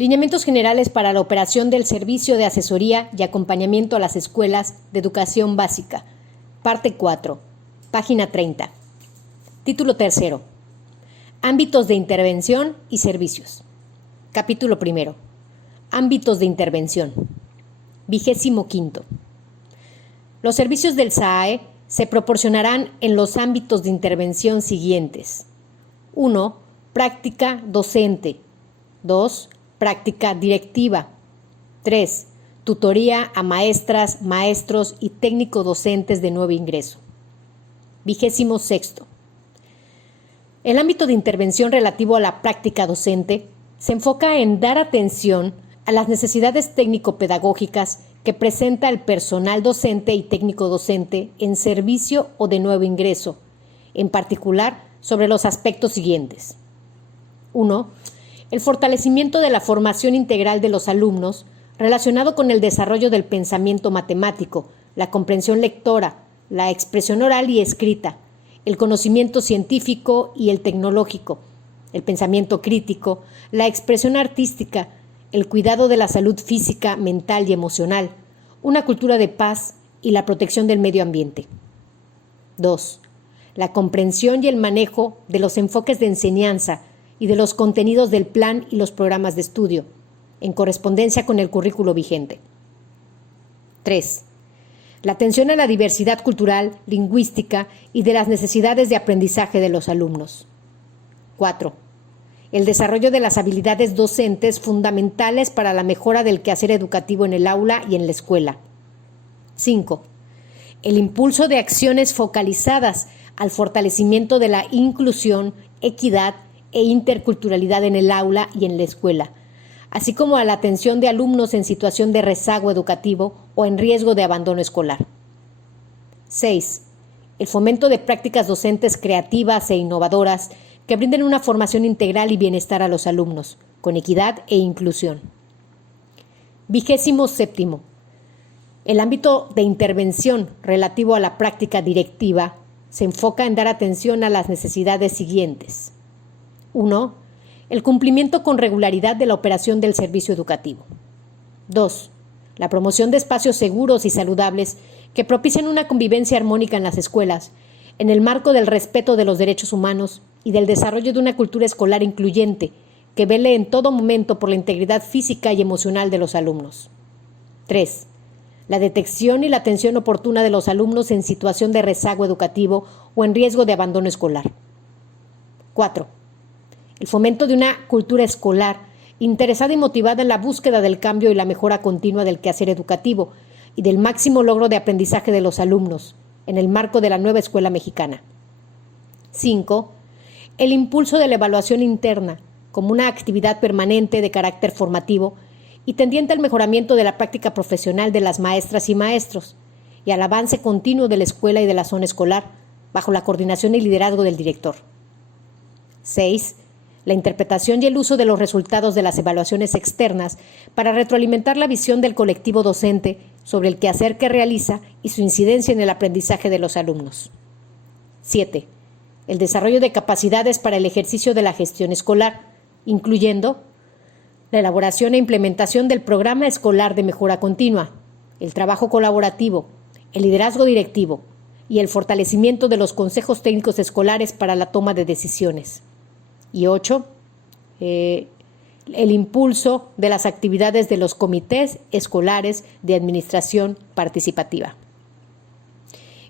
Lineamientos generales para la operación del servicio de asesoría y acompañamiento a las escuelas de educación básica. Parte 4, página 30. Título 3. Ámbitos de intervención y servicios. Capítulo 1. Ámbitos de intervención. 25. Los servicios del SAAE se proporcionarán en los ámbitos de intervención siguientes. 1. Práctica docente. 2. Práctica directiva. 3. Tutoría a maestras, maestros y técnicos docentes de nuevo ingreso. 26. El ámbito de intervención relativo a la práctica docente se enfoca en dar atención a las necesidades técnico-pedagógicas que presenta el personal docente y técnico docente en servicio o de nuevo ingreso, en particular sobre los aspectos siguientes. 1. El fortalecimiento de la formación integral de los alumnos relacionado con el desarrollo del pensamiento matemático, la comprensión lectora, la expresión oral y escrita, el conocimiento científico y el tecnológico, el pensamiento crítico, la expresión artística, el cuidado de la salud física, mental y emocional, una cultura de paz y la protección del medio ambiente. 2. La comprensión y el manejo de los enfoques de enseñanza y de los contenidos del plan y los programas de estudio, en correspondencia con el currículo vigente. 3. La atención a la diversidad cultural, lingüística y de las necesidades de aprendizaje de los alumnos. 4. El desarrollo de las habilidades docentes fundamentales para la mejora del quehacer educativo en el aula y en la escuela. 5. El impulso de acciones focalizadas al fortalecimiento de la inclusión, equidad e interculturalidad en el aula y en la escuela, así como a la atención de alumnos en situación de rezago educativo o en riesgo de abandono escolar. 6. El fomento de prácticas docentes creativas e innovadoras que brinden una formación integral y bienestar a los alumnos, con equidad e inclusión. 27. El ámbito de intervención relativo a la práctica directiva se enfoca en dar atención a las necesidades siguientes. 1. El cumplimiento con regularidad de la operación del servicio educativo. 2. La promoción de espacios seguros y saludables que propicien una convivencia armónica en las escuelas, en el marco del respeto de los derechos humanos y del desarrollo de una cultura escolar incluyente que vele en todo momento por la integridad física y emocional de los alumnos. 3. La detección y la atención oportuna de los alumnos en situación de rezago educativo o en riesgo de abandono escolar. 4. El fomento de una cultura escolar interesada y motivada en la búsqueda del cambio y la mejora continua del quehacer educativo y del máximo logro de aprendizaje de los alumnos, en el marco de la nueva escuela mexicana. 5. El impulso de la evaluación interna como una actividad permanente de carácter formativo y tendiente al mejoramiento de la práctica profesional de las maestras y maestros y al avance continuo de la escuela y de la zona escolar bajo la coordinación y liderazgo del director. 6. La interpretación y el uso de los resultados de las evaluaciones externas para retroalimentar la visión del colectivo docente sobre el quehacer que realiza y su incidencia en el aprendizaje de los alumnos. 7. El desarrollo de capacidades para el ejercicio de la gestión escolar, incluyendo la elaboración e implementación del programa escolar de mejora continua, el trabajo colaborativo, el liderazgo directivo y el fortalecimiento de los consejos técnicos escolares para la toma de decisiones. Y 8. El impulso de las actividades de los comités escolares de administración participativa.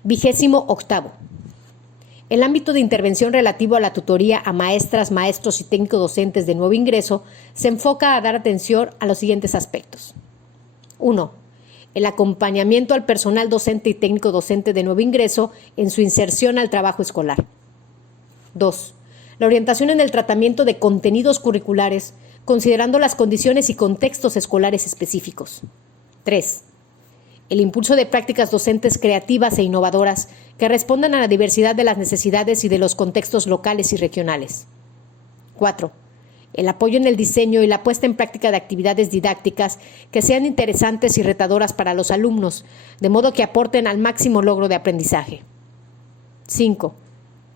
28. El ámbito de intervención relativo a la tutoría a maestras, maestros y técnicos docentes de nuevo ingreso se enfoca a dar atención a los siguientes aspectos. 1. El acompañamiento al personal docente y técnico docente de nuevo ingreso en su inserción al trabajo escolar. 2. La orientación en el tratamiento de contenidos curriculares, considerando las condiciones y contextos escolares específicos. 3. El impulso de prácticas docentes creativas e innovadoras que respondan a la diversidad de las necesidades y de los contextos locales y regionales. 4. El apoyo en el diseño y la puesta en práctica de actividades didácticas que sean interesantes y retadoras para los alumnos, de modo que aporten al máximo logro de aprendizaje. 5.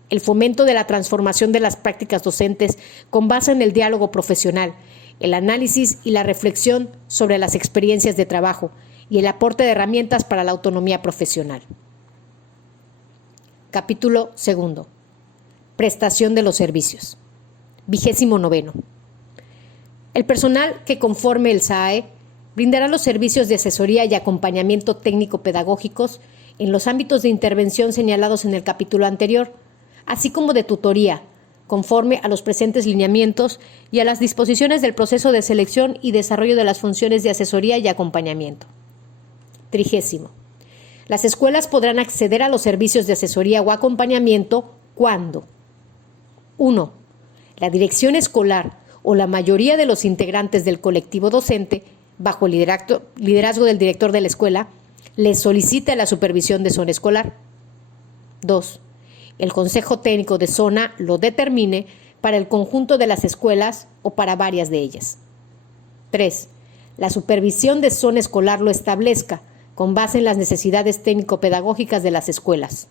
El fomento de la transformación de las prácticas docentes con base en el diálogo profesional el análisis y la reflexión sobre las experiencias de trabajo y el aporte de herramientas para la autonomía profesional. Capítulo 2. Prestación de los servicios. 29. El personal que conforme el SAE brindará los servicios de asesoría y acompañamiento técnico-pedagógicos en los ámbitos de intervención señalados en el capítulo anterior, así como de tutoría, conforme a los presentes lineamientos y a las disposiciones del proceso de selección y desarrollo de las funciones de asesoría y acompañamiento. 30. Las escuelas podrán acceder a los servicios de asesoría o acompañamiento cuando 1. La dirección escolar o la mayoría de los integrantes del colectivo docente, bajo el liderazgo del director de la escuela, les solicita la supervisión de zona escolar. 2. El Consejo Técnico de Zona lo determine para el conjunto de las escuelas o para varias de ellas. 3. La supervisión de zona escolar lo establezca con base en las necesidades técnico-pedagógicas de las escuelas.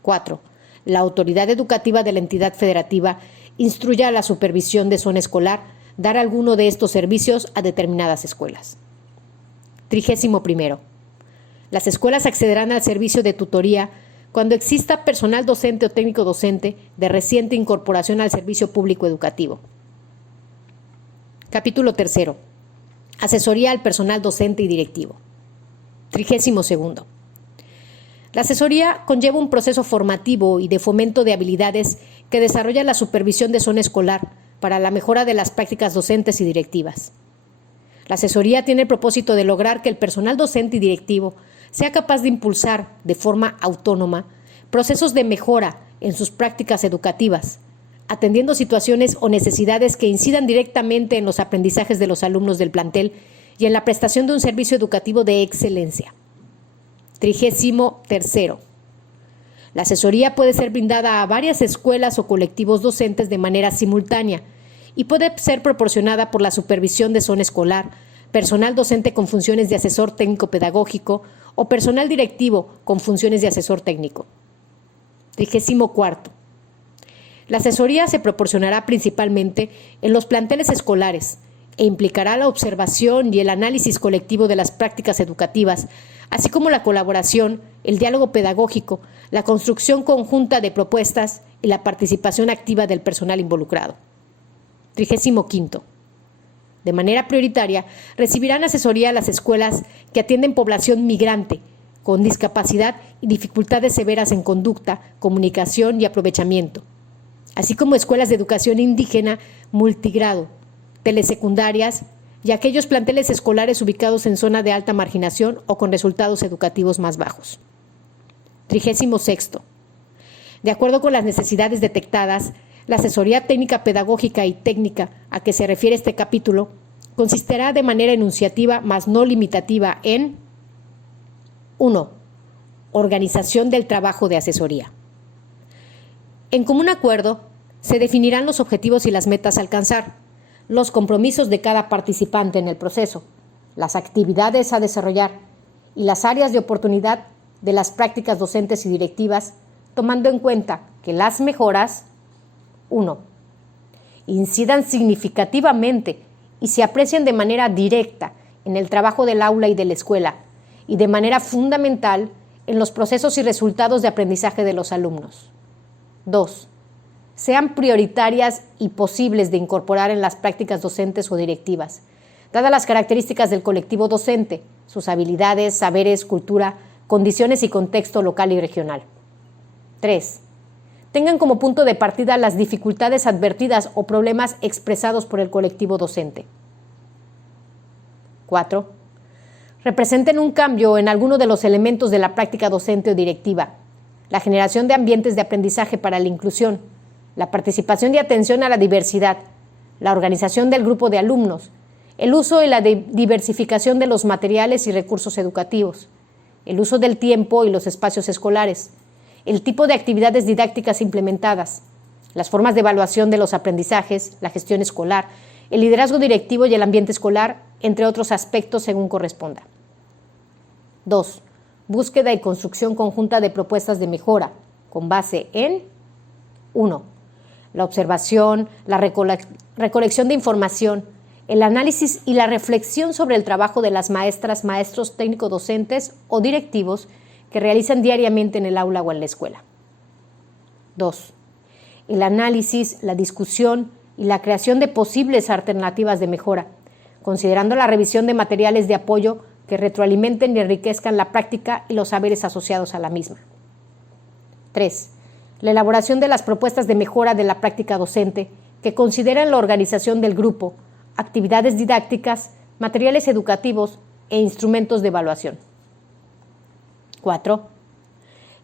4. La autoridad educativa de la entidad federativa instruya a la supervisión de zona escolar dar alguno de estos servicios a determinadas escuelas. 31. Las escuelas accederán al servicio de tutoría cuando exista personal docente o técnico docente de reciente incorporación al servicio público educativo. Capítulo 3. Asesoría al personal docente y directivo. 32. La asesoría conlleva un proceso formativo y de fomento de habilidades que desarrolla la supervisión de zona escolar para la mejora de las prácticas docentes y directivas. La asesoría tiene el propósito de lograr que el personal docente y directivo sea capaz de impulsar de forma autónoma procesos de mejora en sus prácticas educativas, atendiendo situaciones o necesidades que incidan directamente en los aprendizajes de los alumnos del plantel y en la prestación de un servicio educativo de excelencia. 33. La asesoría puede ser brindada a varias escuelas o colectivos docentes de manera simultánea y puede ser proporcionada por la supervisión de zona escolar, personal docente con funciones de asesor técnico-pedagógico o personal directivo con funciones de asesor técnico. 34. La asesoría se proporcionará principalmente en los planteles escolares e implicará la observación y el análisis colectivo de las prácticas educativas, así como la colaboración, el diálogo pedagógico, la construcción conjunta de propuestas y la participación activa del personal involucrado. 35. De manera prioritaria, recibirán asesoría las escuelas que atienden población migrante, con discapacidad y dificultades severas en conducta, comunicación y aprovechamiento, así como escuelas de educación indígena multigrado, telesecundarias y aquellos planteles escolares ubicados en zona de alta marginación o con resultados educativos más bajos. 36. De acuerdo con las necesidades detectadas, la asesoría técnica pedagógica y técnica a que se refiere este capítulo consistirá de manera enunciativa, mas no limitativa, en 1. Organización del trabajo de asesoría. En común acuerdo, se definirán los objetivos y las metas a alcanzar, los compromisos de cada participante en el proceso, las actividades a desarrollar y las áreas de oportunidad de las prácticas docentes y directivas, tomando en cuenta que las mejoras 1. Incidan significativamente y se aprecian de manera directa en el trabajo del aula y de la escuela y de manera fundamental en los procesos y resultados de aprendizaje de los alumnos. 2. Sean prioritarias y posibles de incorporar en las prácticas docentes o directivas, dadas las características del colectivo docente, sus habilidades, saberes, cultura, condiciones y contexto local y regional. 3. Tengan como punto de partida las dificultades advertidas o problemas expresados por el colectivo docente. 4. Representen un cambio en alguno de los elementos de la práctica docente o directiva, la generación de ambientes de aprendizaje para la inclusión, la participación y atención a la diversidad, la organización del grupo de alumnos, el uso y la diversificación de los materiales y recursos educativos, el uso del tiempo y los espacios escolares, el tipo de actividades didácticas implementadas, las formas de evaluación de los aprendizajes, la gestión escolar, el liderazgo directivo y el ambiente escolar, entre otros aspectos según corresponda. 2. Búsqueda y construcción conjunta de propuestas de mejora, con base en 1. La observación, la recolección de información, el análisis y la reflexión sobre el trabajo de las maestras, maestros, técnico-docentes o directivos que realizan diariamente en el aula o en la escuela. 2. El análisis, la discusión y la creación de posibles alternativas de mejora, considerando la revisión de materiales de apoyo que retroalimenten y enriquezcan la práctica y los saberes asociados a la misma. 3. La elaboración de las propuestas de mejora de la práctica docente que consideran la organización del grupo, actividades didácticas, materiales educativos e instrumentos de evaluación. 4.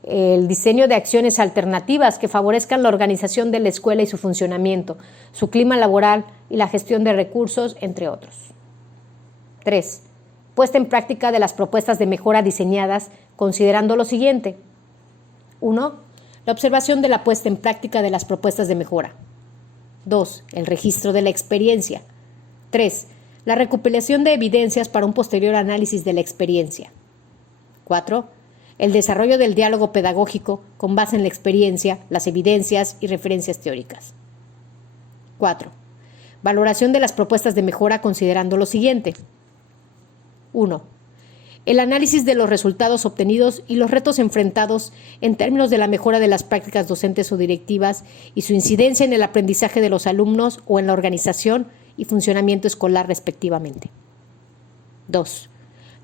El diseño de acciones alternativas que favorezcan la organización de la escuela y su funcionamiento, su clima laboral y la gestión de recursos, entre otros. 3. Puesta en práctica de las propuestas de mejora diseñadas considerando lo siguiente. 1. La observación de la puesta en práctica de las propuestas de mejora. 2. El registro de la experiencia. 3. La recopilación de evidencias para un posterior análisis de la experiencia. 4. El desarrollo del diálogo pedagógico con base en la experiencia, las evidencias y referencias teóricas. 4. Valoración de las propuestas de mejora considerando lo siguiente. 1. El análisis de los resultados obtenidos y los retos enfrentados en términos de la mejora de las prácticas docentes o directivas y su incidencia en el aprendizaje de los alumnos o en la organización y funcionamiento escolar respectivamente. 2.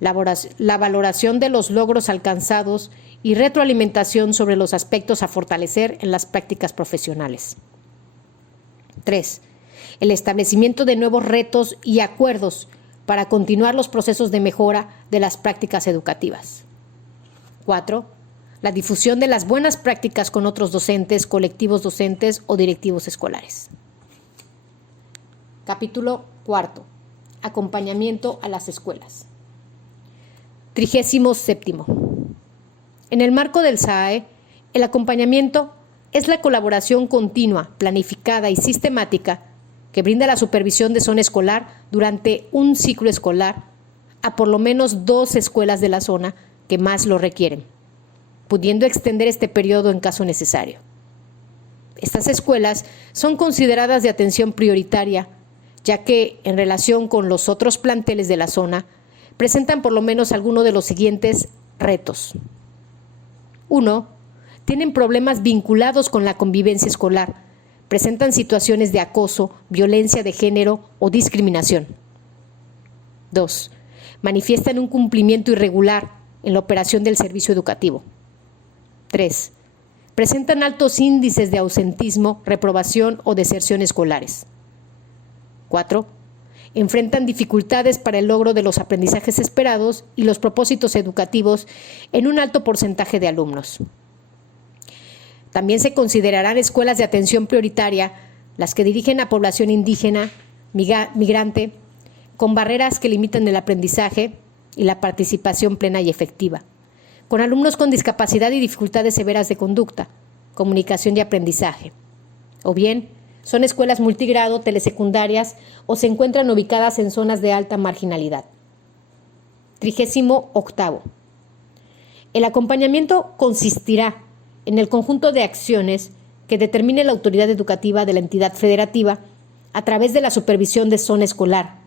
La valoración de los logros alcanzados y retroalimentación sobre los aspectos a fortalecer en las prácticas profesionales. 3. El establecimiento de nuevos retos y acuerdos para continuar los procesos de mejora de las prácticas educativas. 4. La difusión de las buenas prácticas con otros docentes, colectivos docentes o directivos escolares. Capítulo 4. Acompañamiento a las escuelas. 37. En el marco del SAE, el acompañamiento es la colaboración continua, planificada y sistemática que brinda la supervisión de zona escolar durante un ciclo escolar a por lo menos 2 escuelas de la zona que más lo requieren, pudiendo extender este periodo en caso necesario. Estas escuelas son consideradas de atención prioritaria, ya que, en relación con los otros planteles de la zona, presentan por lo menos alguno de los siguientes retos. 1. Tienen problemas vinculados con la convivencia escolar, presentan situaciones de acoso, violencia de género o discriminación. 2. Manifiestan un cumplimiento irregular en la operación del servicio educativo. 3. Presentan altos índices de ausentismo, reprobación o deserción escolares. 4. Enfrentan dificultades para el logro de los aprendizajes esperados y los propósitos educativos en un alto porcentaje de alumnos. También se considerarán escuelas de atención prioritaria las que dirigen a población indígena, migrante, con barreras que limitan el aprendizaje y la participación plena y efectiva, con alumnos con discapacidad y dificultades severas de conducta, comunicación y aprendizaje, o bien son escuelas multigrado, telesecundarias o se encuentran ubicadas en zonas de alta marginalidad. 38. El acompañamiento consistirá en el conjunto de acciones que determine la autoridad educativa de la entidad federativa a través de la supervisión de zona escolar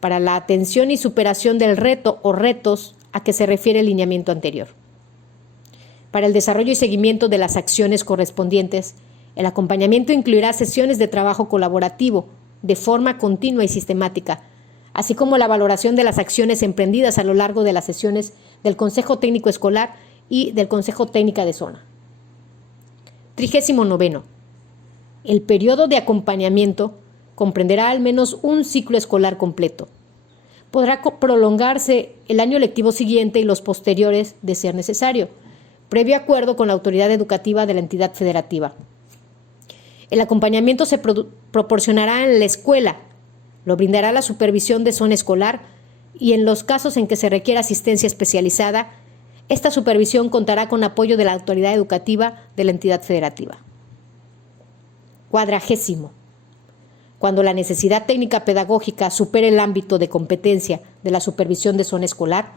para la atención y superación del reto o retos a que se refiere el lineamiento anterior. Para el desarrollo y seguimiento de las acciones correspondientes, el acompañamiento incluirá sesiones de trabajo colaborativo de forma continua y sistemática, así como la valoración de las acciones emprendidas a lo largo de las sesiones del Consejo Técnico Escolar y del Consejo Técnica de Zona. 39. El periodo de acompañamiento comprenderá al menos un ciclo escolar completo. Podrá prolongarse el año lectivo siguiente y los posteriores de ser necesario, previo acuerdo con la autoridad educativa de la entidad federativa. El acompañamiento se proporcionará en la escuela, lo brindará la supervisión de zona escolar y en los casos en que se requiera asistencia especializada, esta supervisión contará con apoyo de la autoridad educativa de la entidad federativa. 40. Cuando la necesidad técnica pedagógica supere el ámbito de competencia de la supervisión de zona escolar,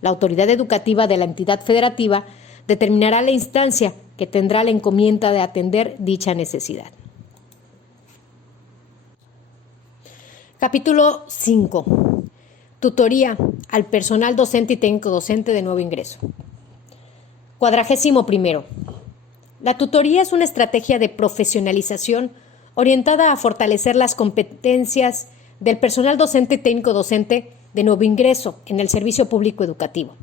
la autoridad educativa de la entidad federativa determinará la instancia que tendrá la encomienda de atender dicha necesidad. Capítulo 5. Tutoría al personal docente y técnico docente de nuevo ingreso. 41. La tutoría es una estrategia de profesionalización orientada a fortalecer las competencias del personal docente y técnico docente de nuevo ingreso en el servicio público educativo.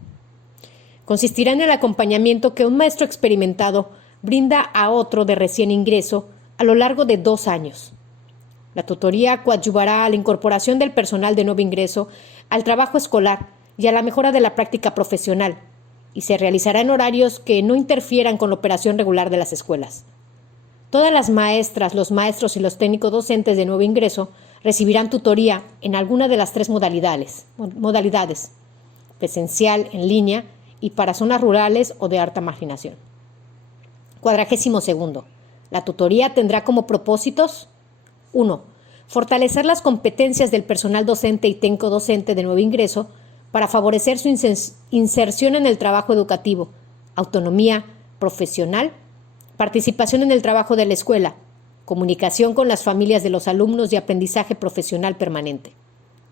Consistirá en el acompañamiento que un maestro experimentado brinda a otro de recién ingreso a lo largo de 2 años. La tutoría coadyuvará a la incorporación del personal de nuevo ingreso al trabajo escolar y a la mejora de la práctica profesional, y se realizará en horarios que no interfieran con la operación regular de las escuelas. Todas las maestras, los maestros y los técnicos docentes de nuevo ingreso recibirán tutoría en alguna de las 3 modalidades: presencial, en línea y para zonas rurales o de alta marginación. 42. La tutoría tendrá como propósitos: 1. Fortalecer las competencias del personal docente y técnico docente de nuevo ingreso para favorecer su inserción en el trabajo educativo, autonomía profesional, participación en el trabajo de la escuela, comunicación con las familias de los alumnos y aprendizaje profesional permanente.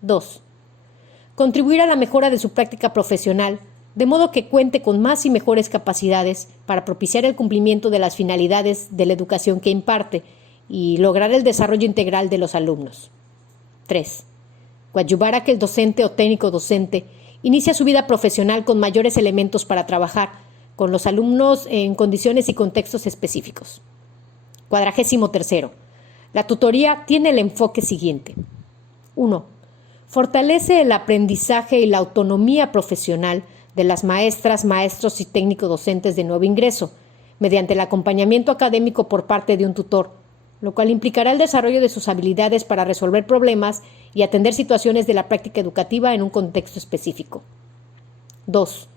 2. Contribuir a la mejora de su práctica profesional, de modo que cuente con más y mejores capacidades para propiciar el cumplimiento de las finalidades de la educación que imparte y lograr el desarrollo integral de los alumnos. 3. Coadyuvar a que el docente o técnico docente inicie su vida profesional con mayores elementos para trabajar con los alumnos en condiciones y contextos específicos. 43. La tutoría tiene el enfoque siguiente. 1. Fortalece el aprendizaje y la autonomía profesional de las maestras, maestros y técnicos docentes de nuevo ingreso, mediante el acompañamiento académico por parte de un tutor, lo cual implicará el desarrollo de sus habilidades para resolver problemas y atender situaciones de la práctica educativa en un contexto específico. 2.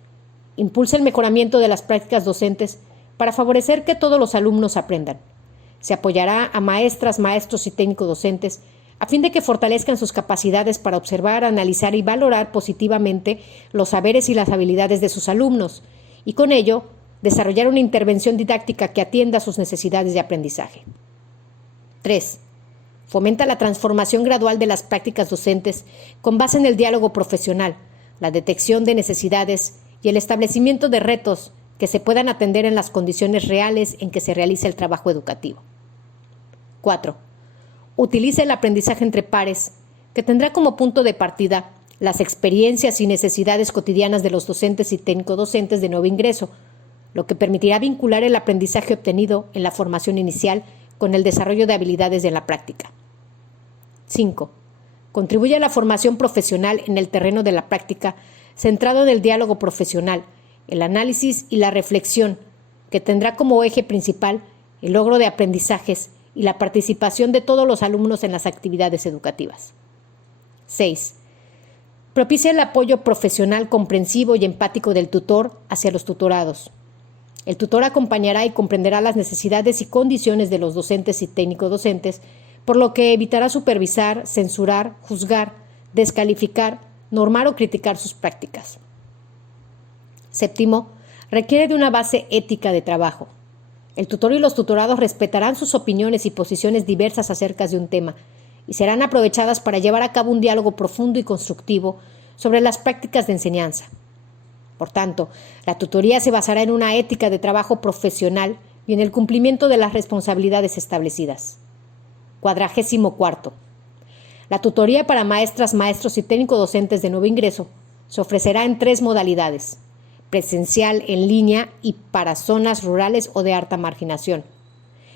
Impulsa el mejoramiento de las prácticas docentes para favorecer que todos los alumnos aprendan. Se apoyará a maestras, maestros y técnicos docentes a fin de que fortalezcan sus capacidades para observar, analizar y valorar positivamente los saberes y las habilidades de sus alumnos, y con ello desarrollar una intervención didáctica que atienda a sus necesidades de aprendizaje. 3. Fomenta la transformación gradual de las prácticas docentes con base en el diálogo profesional, la detección de necesidades y el establecimiento de retos que se puedan atender en las condiciones reales en que se realiza el trabajo educativo. 4. Utiliza el aprendizaje entre pares, que tendrá como punto de partida las experiencias y necesidades cotidianas de los docentes y técnico docentes de nuevo ingreso, lo que permitirá vincular el aprendizaje obtenido en la formación inicial con el desarrollo de habilidades de la práctica. 5. Contribuye a la formación profesional en el terreno de la práctica, centrado en el diálogo profesional, el análisis y la reflexión, que tendrá como eje principal el logro de aprendizajes y la participación de todos los alumnos en las actividades educativas. 6. Propicia el apoyo profesional comprensivo y empático del tutor hacia los tutorados. El tutor acompañará y comprenderá las necesidades y condiciones de los docentes y técnicos docentes, por lo que evitará supervisar, censurar, juzgar, descalificar, normar o criticar sus prácticas. 7. Requiere de una base ética de trabajo. El tutor y los tutorados respetarán sus opiniones y posiciones diversas acerca de un tema y serán aprovechadas para llevar a cabo un diálogo profundo y constructivo sobre las prácticas de enseñanza. Por tanto, la tutoría se basará en una ética de trabajo profesional y en el cumplimiento de las responsabilidades establecidas. 44. La tutoría para maestras, maestros y técnicos docentes de nuevo ingreso se ofrecerá en 3 modalidades: presencial, en línea y para zonas rurales o de alta marginación,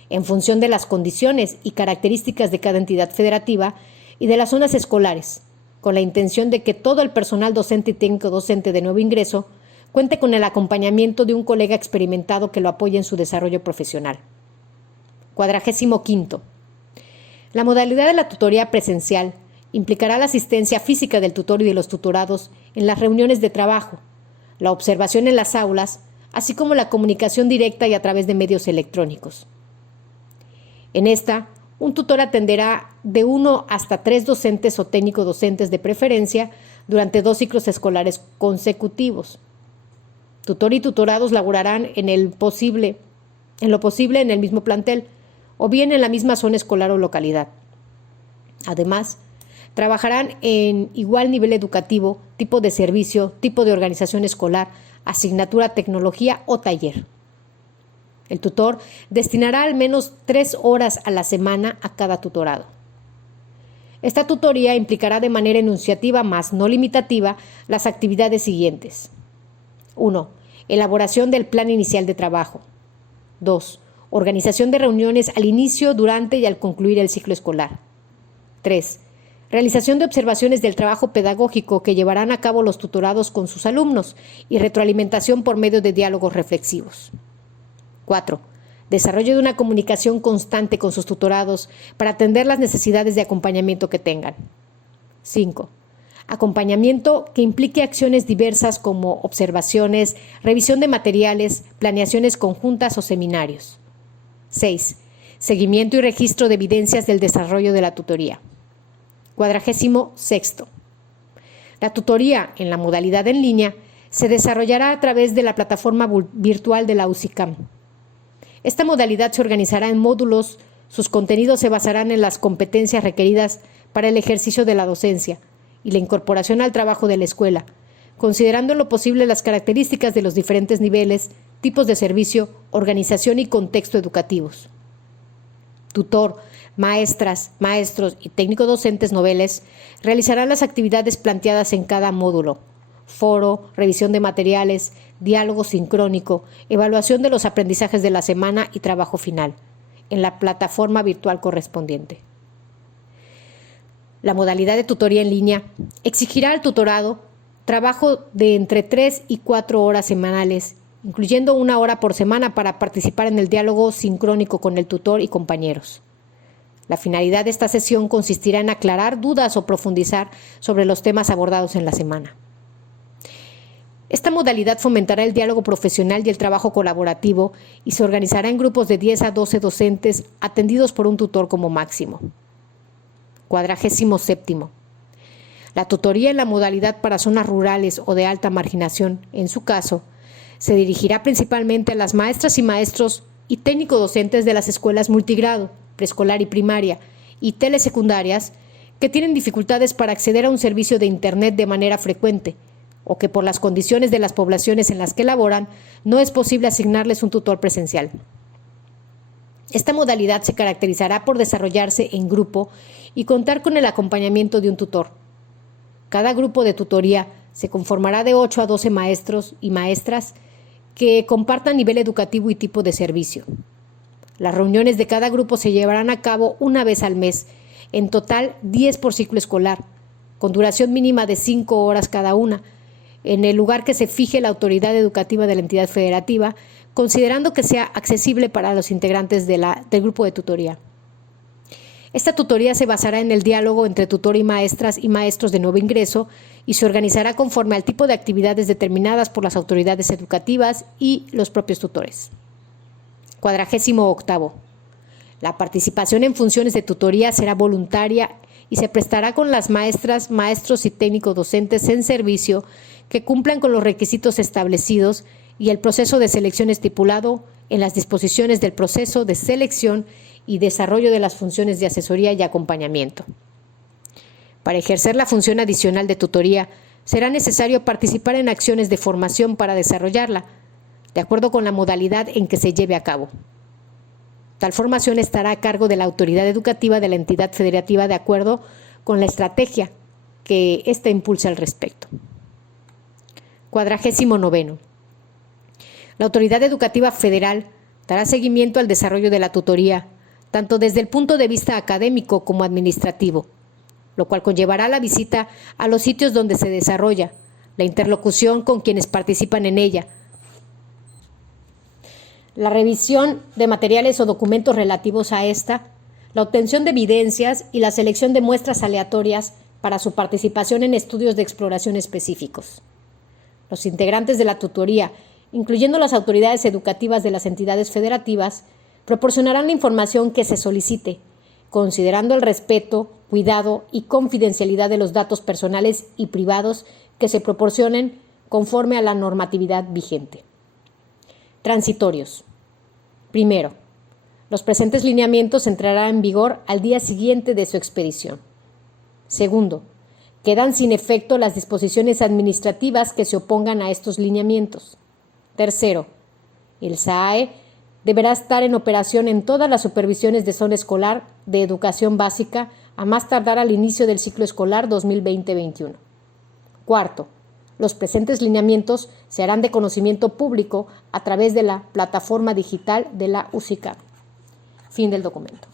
en función de las condiciones y características de cada entidad federativa y de las zonas escolares, con la intención de que todo el personal docente y técnico docente de nuevo ingreso cuente con el acompañamiento de un colega experimentado que lo apoye en su desarrollo profesional. 45. La modalidad de la tutoría presencial implicará la asistencia física del tutor y de los tutorados en las reuniones de trabajo, la observación en las aulas, así como la comunicación directa y a través de medios electrónicos. En esta, un tutor atenderá de 1 hasta 3 docentes o técnicos docentes de preferencia durante 2 ciclos escolares consecutivos. Tutor y tutorados laborarán en lo posible en el mismo plantel o bien en la misma zona escolar o localidad. Además, trabajarán en igual nivel educativo, tipo de servicio, tipo de organización escolar, asignatura, tecnología o taller. El tutor destinará al menos 3 horas a la semana a cada tutorado. Esta tutoría implicará de manera enunciativa, más no limitativa, las actividades siguientes. 1. Elaboración del plan inicial de trabajo. 2. Organización de reuniones al inicio, durante y al concluir el ciclo escolar. 3. Realización de observaciones del trabajo pedagógico que llevarán a cabo los tutorados con sus alumnos y retroalimentación por medio de diálogos reflexivos. 4. Desarrollo de una comunicación constante con sus tutorados para atender las necesidades de acompañamiento que tengan. 5. Acompañamiento que implique acciones diversas como observaciones, revisión de materiales, planeaciones conjuntas o seminarios. 6. Seguimiento y registro de evidencias del desarrollo de la tutoría. 46. La tutoría en la modalidad en línea se desarrollará a través de la plataforma virtual de la UCICAM. Esta modalidad se organizará en módulos, sus contenidos se basarán en las competencias requeridas para el ejercicio de la docencia y la incorporación al trabajo de la escuela, considerando en lo posible las características de los diferentes niveles, tipos de servicio, organización y contexto educativos. Tutor, maestras, maestros y técnicos docentes noveles realizarán las actividades planteadas en cada módulo: foro, revisión de materiales, diálogo sincrónico, evaluación de los aprendizajes de la semana y trabajo final, en la plataforma virtual correspondiente. La modalidad de tutoría en línea exigirá al tutorado trabajo de entre 3 y 4 horas semanales, incluyendo 1 hora por semana para participar en el diálogo sincrónico con el tutor y compañeros. La finalidad de esta sesión consistirá en aclarar dudas o profundizar sobre los temas abordados en la semana. Esta modalidad fomentará el diálogo profesional y el trabajo colaborativo y se organizará en grupos de 10 a 12 docentes atendidos por un tutor como máximo. 47. La tutoría en la modalidad para zonas rurales o de alta marginación, en su caso, se dirigirá principalmente a las maestras y maestros y técnicos docentes de las escuelas multigrado, preescolar y primaria, y telesecundarias que tienen dificultades para acceder a un servicio de Internet de manera frecuente, o que por las condiciones de las poblaciones en las que laboran no es posible asignarles un tutor presencial. Esta modalidad se caracterizará por desarrollarse en grupo y contar con el acompañamiento de un tutor. Cada grupo de tutoría se conformará de 8 a 12 maestros y maestras que compartan nivel educativo y tipo de servicio. Las reuniones de cada grupo se llevarán a cabo una vez al mes, en total 10 por ciclo escolar, con duración mínima de 5 horas cada una, en el lugar que se fije la autoridad educativa de la entidad federativa, considerando que sea accesible para los integrantes del grupo de tutoría. Esta tutoría se basará en el diálogo entre tutor y maestras y maestros de nuevo ingreso y se organizará conforme al tipo de actividades determinadas por las autoridades educativas y los propios tutores. 48. La participación en funciones de tutoría será voluntaria y se prestará con las maestras, maestros y técnicos docentes en servicio que cumplan con los requisitos establecidos y el proceso de selección estipulado en las disposiciones del proceso de selección y desarrollo de las funciones de asesoría y acompañamiento. Para ejercer la función adicional de tutoría, será necesario participar en acciones de formación para desarrollarla, de acuerdo con la modalidad en que se lleve a cabo. Tal formación estará a cargo de la autoridad educativa de la entidad federativa de acuerdo con la estrategia que ésta impulse al respecto. 49. La autoridad educativa federal dará seguimiento al desarrollo de la tutoría, tanto desde el punto de vista académico como administrativo, lo cual conllevará la visita a los sitios donde se desarrolla, la interlocución con quienes participan en ella, la revisión de materiales o documentos relativos a esta, la obtención de evidencias y la selección de muestras aleatorias para su participación en estudios de exploración específicos. Los integrantes de la tutoría, incluyendo las autoridades educativas de las entidades federativas, proporcionarán la información que se solicite, considerando el respeto, cuidado y confidencialidad de los datos personales y privados que se proporcionen conforme a la normatividad vigente. Transitorios. Primero, los presentes lineamientos entrarán en vigor al día siguiente de su expedición. Segundo, quedan sin efecto las disposiciones administrativas que se opongan a estos lineamientos. Tercero, el SAE deberá estar en operación en todas las supervisiones de zona escolar de educación básica a más tardar al inicio del ciclo escolar 2020-21. Cuarto, los presentes lineamientos se harán de conocimiento público a través de la plataforma digital de la UCICAP. Fin del documento.